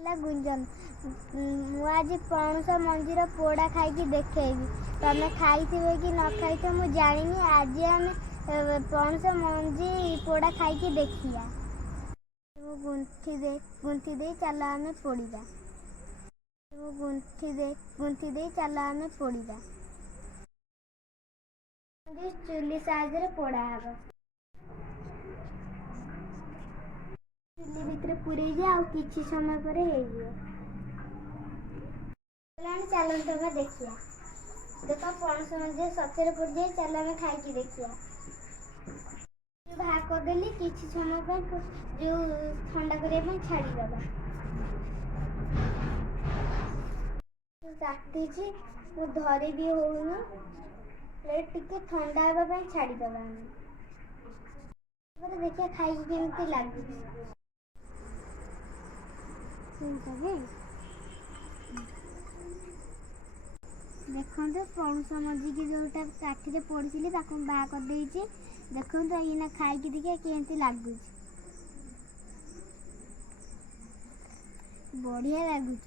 गुंजन मुझे पणस मंजीर पोड़ा खाई देखी तमें खाई कि न खाई मुझे जानी आज आम पणस मंजी पोड़ा खाई देखिया गुंथी दे चल आम पोड़ा गुंथी दे चल आम पोड़ा चुली साहाय्य पोड़ा हम चुली भितर पूरे कि समय पर चल तुम देखिया देख पणस मंजी सचरे पड़ जाए चल आम खाई देखिया बाहर करदेली कि समय पर जो ठंडा करने छाड़ीदे ताती धरी भी होनी टे ठंडा हाँपाई छाड़ीदे देखिए खाई केमती लगे देखो पणस मंजी की जोटा काठी पड़ी बाहर कर देखो ये खाई देखिए केमती लगुच बढ़िया लगुच।